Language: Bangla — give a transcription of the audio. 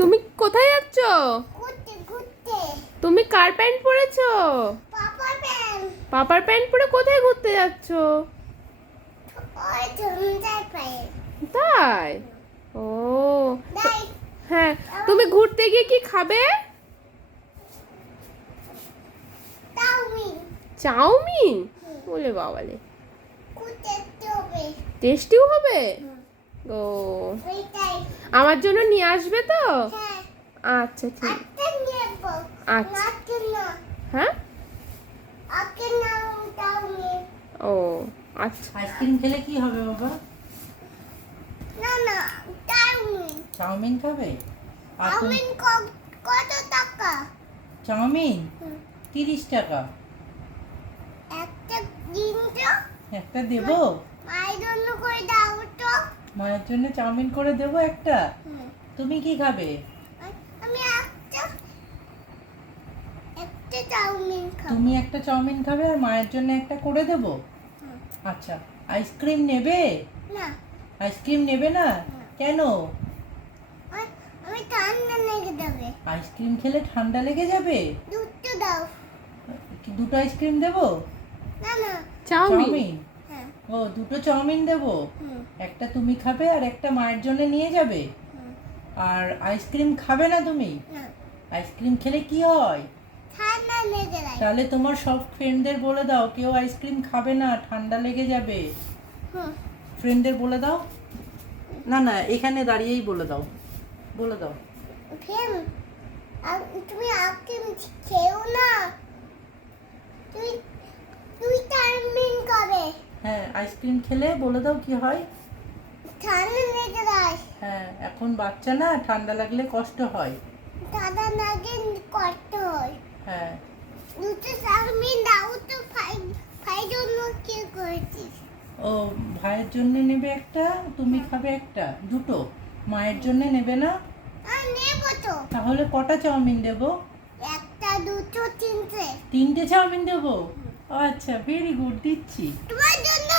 তুমি কোথায় যাচ্ছ? ঘুরতে ঘুরতে। তুমি কার প্যান্ট পরেছো? পাপার প্যান্ট। পাপার প্যান্ট পরে কোথায় ঘুরতে যাচ্ছ? ওই ঝুমঝার পায়ে। তাই? ও দাই হ্যাঁ, তুমি ঘুরতে গিয়ে কি খাবে? চাউমিন। চাউমিন? বলে বাবালে, ঘুরতে হবে। টেস্টিও হবে? ও ওইটাই। আমার জন্য নিয়ে আসবে তো? হ্যাঁ। আচ্ছা ঠিক। একটা নেব। আচ্ছা। নাকে না। হ্যাঁ, আকে নাও চাউমিন। ও আচ্ছা। আইসক্রিম খেলে কি হবে বাবা? না না চাউমিন। চাউমিন খাবে? আর চাউমিন কত টাকা? চাউমিন হুম। 30 টাকা। একটা দিন তো একটা দেবো? মায়ের জন্য করে দাও তো। মায়ের জন্য চাউমিন করে দেবো একটা। হুম। তুমি কি খাবে? আমি একটা চাউমিন খাবো। তুমি একটা চাউমিন খাবে আর মায়ের জন্য একটা করে দেবো। হুম। আচ্ছা, আইসক্রিম নেবে? না আইসক্রিম নেবে না? কেন? আমি ঠান্ডা লেগে যাবে। আইসক্রিম খেলে ঠান্ডা লেগে যাবে? দুধটা দাও। কি দুটো আইসক্রিম দেবো? না না। চাউমিন? চাউমিন? হ্যাঁ। ও, দুটো চাউমিন দেবো। হুম। একটা তুমি খাবে আর একটা মায়ের জন্য নিয়ে যাবে। হুম। আর আইসক্রিম খাবে না তুমি? না আইসক্রিম খেলে কি হয়? ঠান্ডা লেগে যায়। তাহলে তোমার সব ফ্রেন্ডদের বলে দাও কেউ আইসক্রিম খাবে না, ঠান্ডা লেগে যাবে। হুম। ফ্রেন্ডদের বলে দাও। না না, এখানে দাঁড়িয়েই বলে দাও, বলে দাও। ফেম তুমি আজকে খেও না। তুই তুই চাউমিন খাবে। হ্যাঁ, আইসক্রিম খেলে বলে দাও কি হয়। ঠান্ডা লেগে যায়। হ্যাঁ, এখন বাচ্চা না, ঠান্ডা লাগলে কষ্ট হয়। ঠান্ডা লাগে কষ্ট হয়। হ্যাঁ। দুটো চাউমিন দাও তো ফাই জন্য কি করেছিস? ও, ভাইয়ের জন্য নেবে একটা, তুমি খাবে একটা, দুটো। মায়ের জন্য নেবে না? আর নেব তো। তাহলে কটা চাউমিন দেবো? একটা দুটো তিনটে। 3টে চাউমিন দেবো? আচ্ছা, ভেরি গুড, দিচ্ছি। তোমার জন্য